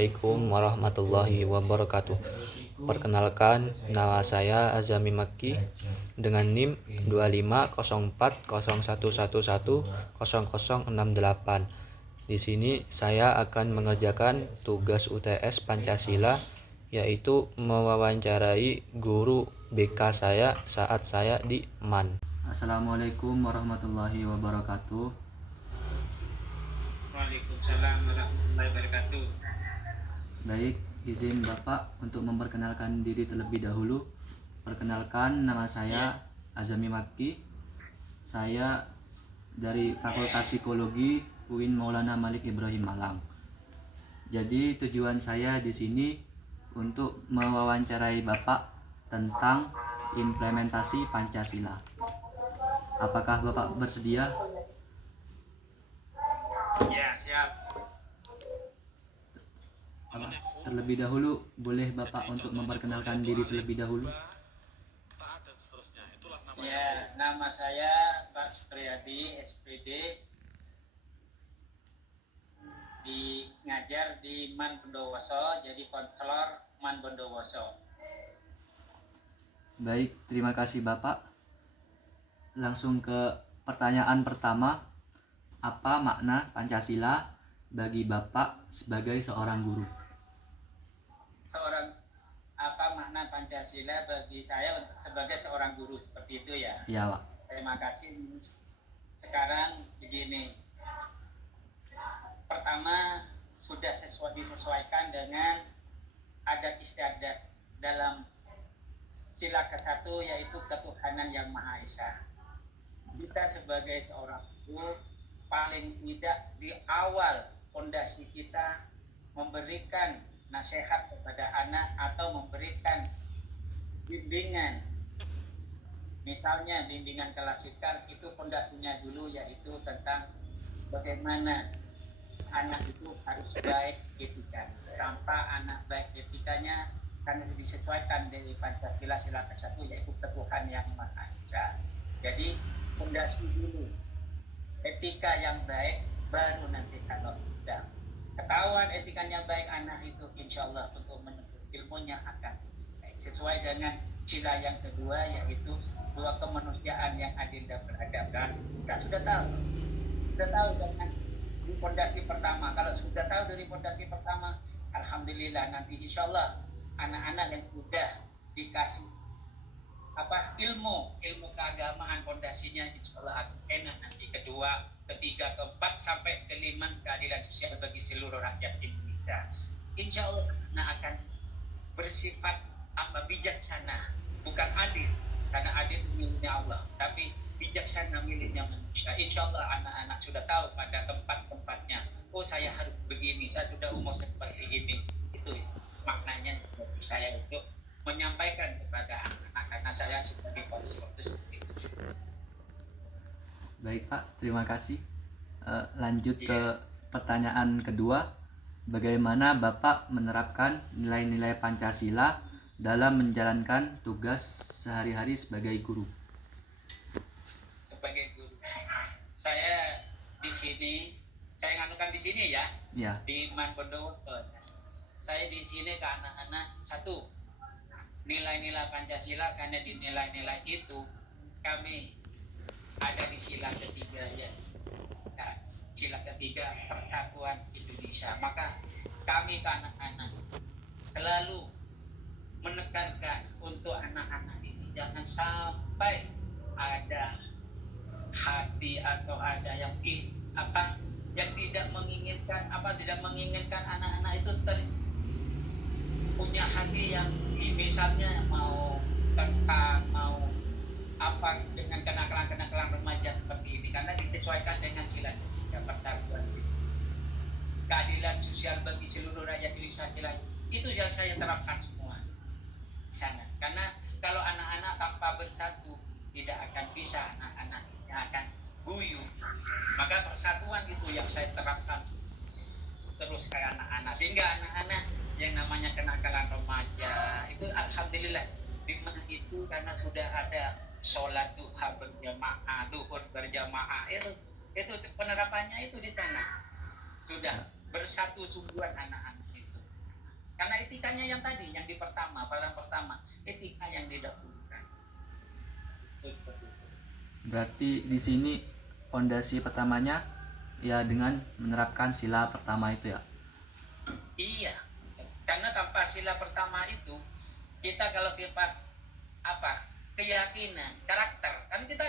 Assalamualaikum warahmatullahi wabarakatuh. Perkenalkan, nama saya Azami Makki dengan NIM 250401110068. Di sini saya akan mengerjakan tugas UTS Pancasila, yaitu mewawancarai guru BK saya saat saya di MAN. Assalamualaikum warahmatullahi wabarakatuh. Waalaikumsalam warahmatullahi wabarakatuh. Baik, izin Bapak untuk memperkenalkan diri terlebih dahulu. Perkenalkan, nama saya Azami Makki. Saya dari Fakultas Psikologi UIN Maulana Malik Ibrahim Malang. Jadi tujuan saya di sini untuk mewawancarai Bapak tentang implementasi Pancasila. Apakah Bapak bersedia? Ya, siap. Terlebih dahulu, boleh Bapak untuk memperkenalkan diri terlebih dahulu? Ya, nama saya Pak Supriyadi, SPD, ngajar di MAN Bondowoso, jadi konselor MAN Bondowoso. Baik, terima kasih Bapak. Langsung ke pertanyaan pertama. Apa makna Pancasila bagi Bapak sebagai seorang guru? Apa makna Pancasila bagi saya sebagai seorang guru, seperti itu ya? Iya, Pak. Terima kasih. Sekarang begini. Pertama, sudah disesuaikan dengan adat istiadat dalam sila ke-1, yaitu ketuhanan yang Maha Esa. Kita sebagai seorang guru, paling tidak di awal fondasi kita memberikan nasihat kepada anak atau memberikan bimbingan. Misalnya bimbingan klasikal, itu fondasinya dulu, yaitu tentang bagaimana anak itu harus baik etika. Tanpa anak baik etikanya, karena disesuaikan dari Pancasila sila ke-1, yaitu ketuhanan yang Maha Esa. Jadi fondasi dulu, etika yang baik, baru nanti kalau sudah ketahuan etikanya baik, anak itu insya Allah untuk menuntut ilmunya akan baik. Sesuai dengan sila yang kedua, yaitu dua kemanusiaan yang adil dan beradab. Dan kita sudah tahu dengan di fondasi pertama. Kalau sudah tahu dari fondasi pertama, alhamdulillah nanti insya Allah anak-anak yang sudah dikasih ilmu keagamaan, fondasinya insya Allah akan enak nanti. Kedua, ketiga, keempat, sampai kelima, keadilan sosial bagi seluruh rakyat Indonesia. Insya Allah akan bersifat bijaksana, bukan adil, karena adil miliknya Allah, tapi bijaksana miliknya manusia. Insya Allah anak-anak sudah tahu pada tempat-tempatnya. Oh, saya harus begini, saya sudah umur seperti ini. Itu maknanya bagi saya untuk menyampaikan kepada anak-anak, karena saya sudah di konsul seperti itu. Baik Pak, terima kasih. Lanjut ke pertanyaan kedua. Bagaimana Bapak menerapkan nilai-nilai Pancasila dalam menjalankan tugas sehari-hari sebagai guru? Sebagai guru, saya di sini, saya nganukan di sini ya. Di MAN Bondowoso. Saya di sini ke anak-anak, satu, nilai-nilai Pancasila, karena di nilai-nilai itu kami ada di sila ketiga, ya. Nah, sila ketiga persatuan Indonesia. Maka kami ke anak-anak selalu menekankan untuk anak-anak ini jangan sampai ada hati atau ada yang tidak menginginkan anak-anak itu punya hati yang misalnya mau tekan, mau dengan kenakalan remaja seperti ini, karena disesuaikan dengan sila persatuan, keadilan sosial bagi seluruh rakyat Indonesia. Sila itu yang saya terapkan semua di sana, karena kalau anak-anak tanpa bersatu tidak akan bisa, anak-anak ini akan guyup. Maka persatuan itu yang saya terapkan terus ke anak-anak, sehingga anak-anak yang namanya kenakalan remaja itu alhamdulillah di mana itu, karena sudah ada sholat duha berjamaah, duhur berjamaah, itu penerapannya itu di sana sudah bersatu sungguhan anak-anak itu. Karena etikanya yang tadi, yang di pertama, etika yang didahulukan. Seperti itu. Berarti di sini fondasi pertamanya ya dengan menerapkan sila pertama itu ya. Iya, karena tanpa sila pertama itu, kita kalau kita apa keyakinan, karakter, kan kita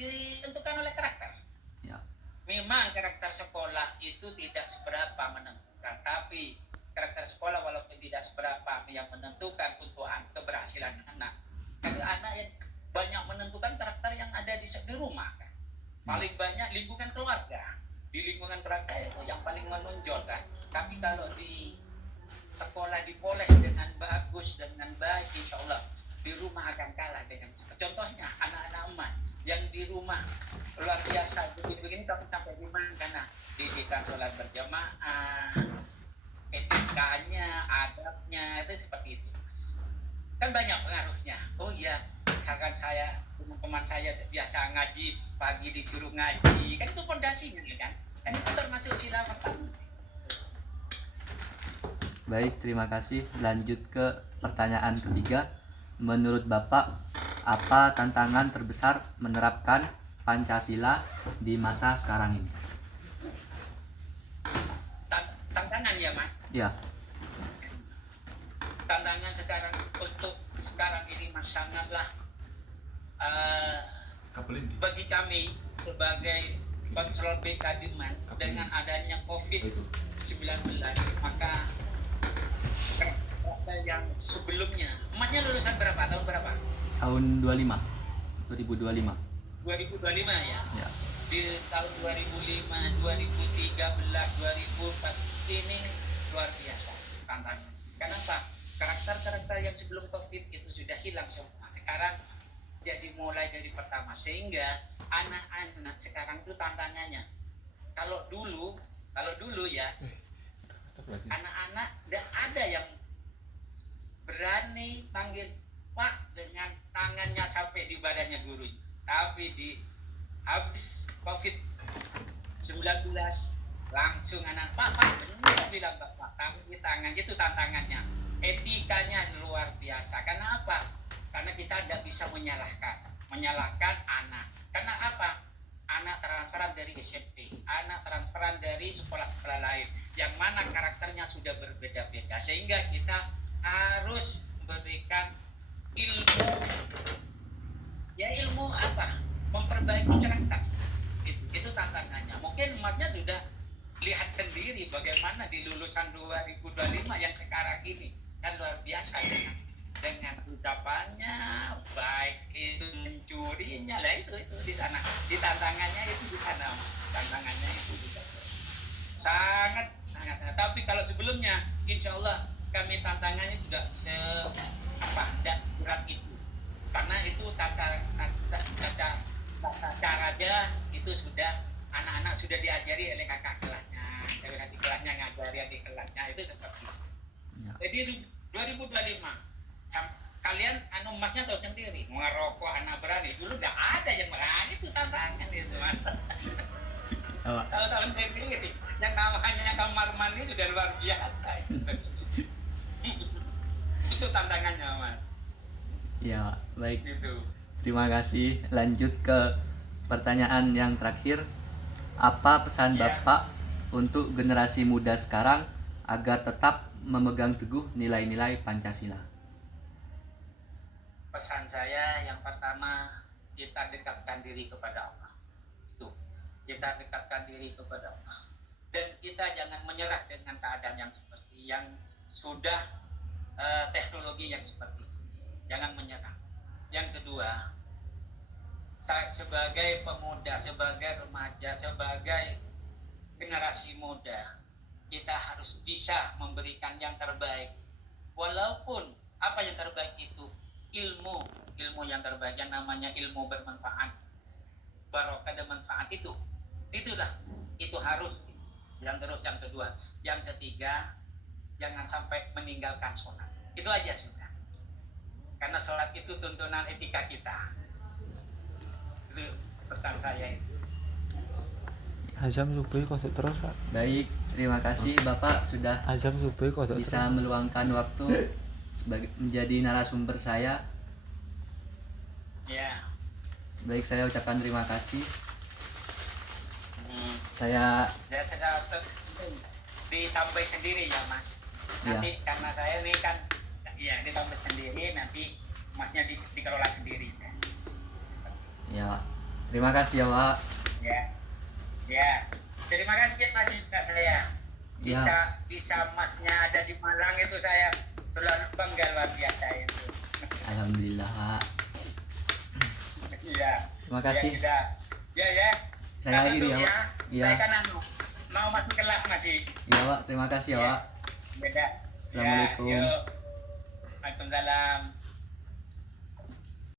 ditentukan oleh karakter. Ya. Memang karakter sekolah itu tidak seberapa menentukan, tapi karakter sekolah walaupun tidak seberapa yang menentukan untuk keberhasilan anak. Karena anak yang banyak menentukan karakter yang ada di rumah kan. Paling banyak lingkungan keluarga. Di lingkungan keluarga itu yang paling menonjol kan. Tapi kalau di sekolah dipoles dengan bagus, dengan baik, insya Allah di rumah akan kalah dengan contohnya anak-anak emas yang di rumah luar biasa begini-begini, tapi sampai di mana karena didikan sholat berjamaah, etikanya, adabnya itu seperti itu. Kan banyak pengaruhnya. Oh iya, misalkan saya teman-teman saya biasa ngaji pagi disuruh ngaji, kan itu fondasinya kan. Dan itu termasuk sila pertama. Baik, terima kasih. Lanjut ke pertanyaan ketiga. Menurut Bapak, apa tantangan terbesar menerapkan Pancasila di masa sekarang ini? Tantangan ya, Mas? Ya. Tantangan sekarang untuk sekarang ini Mas sangatlah bagi kami sebagai konselor BK Diman dengan adanya COVID-19, maka yang sebelumnya, emasnya lulusan berapa? Tahun berapa? Tahun 2025 ya? Ya. Di tahun 2005, 2013, 2004 ini luar biasa tantangan. Kenapa? Karakter-karakter yang sebelum COVID itu sudah hilang semua. Sekarang jadi mulai dari pertama, sehingga anak-anak sekarang itu tantangannya. Kalau dulu ya, anak-anak tidak ada yang berani panggil Pak dengan tangannya sampai di badannya guru. Tapi di habis COVID-19 langsung anak Pak benar bilang Bapak kami di tangan, itu tantangannya. Etikanya luar biasa. Karena apa? Karena kita tidak bisa menyalahkan anak. Karena apa? Anak transferan dari SMP, anak transferan dari sekolah-sekolah lain, yang mana karakternya sudah berbeda-beda, sehingga kita harus memberikan ilmu. Ya ilmu apa? Memperbaiki karakter. Itu tantangannya. Mungkin umatnya sudah lihat sendiri bagaimana di lulusan 2025 yang sekarang ini kan luar biasa dengan ucapannya, baik itu mencurinya, lah itu di sana, di tantangannya itu di sana, tantangannya itu di sana. Sangat. Tapi kalau sebelumnya, insya Allah kami tantangannya juga dan berat itu, karena itu tata caranya itu sudah anak-anak sudah diajari oleh kakak kelasnya, dari adik kelasnya ngajari adik kelasnya, itu seperti itu. Ya. Jadi 2025 kalian emasnya tahu sendiri, ngerokok anak berani, dulu nggak ada yang berani, itu tantangan itu Mas. Kalau tahun sendiri yang namanya kamar mandi sudah luar biasa itu tantangannya Mas. Ya baik gitu. Terima kasih. Lanjut ke pertanyaan yang terakhir. Apa pesan Bapak untuk generasi muda sekarang agar tetap memegang teguh nilai-nilai Pancasila? Pesan saya yang pertama, kita dekatkan diri kepada Allah. Itu. Kita dekatkan diri kepada Allah. Dan kita jangan menyerah dengan keadaan yang seperti yang sudah teknologi yang seperti ini. Jangan menyerah. Yang kedua, sebagai pemuda, sebagai remaja, sebagai generasi muda, kita harus bisa memberikan yang terbaik. Walaupun apa yang terbaik itu ilmu yang terbaik, yang namanya ilmu bermanfaat, barokah dan manfaat itulah harus. Yang kedua, yang ketiga, jangan sampai meninggalkan sholat. Itu aja sudah. Karena sholat itu tuntunan etika kita. Itu pesan saya itu. Azam subuh kok terus Pak. Baik, terima kasih Bapak sudah Azam subuh kok terus. bisa meluangkan waktu sebagai menjadi narasumber saya. Ya. Baik, saya ucapkan terima kasih. Hmm. Saya Ya saya ditambah sendiri ya Mas. Nanti karena saya ini kan ya ditambah sendiri, nanti Masnya dikelola sendiri. ya, terima kasih ya Pak. Ya. Ya. Terima kasih Mas juga saya. Bisa Masnya ada di Malang itu saya selalu bangga luar biasa itu. Alhamdulillah Pak. Iya. Terima kasih. Ya. Saya akhiri ya Pak. Iya. Saya kan mau masuk kelas masih. Iya Pak, terima kasih ya Pak. Beda. Assalamualaikum. Ya, yuk. Waalaikumsalam.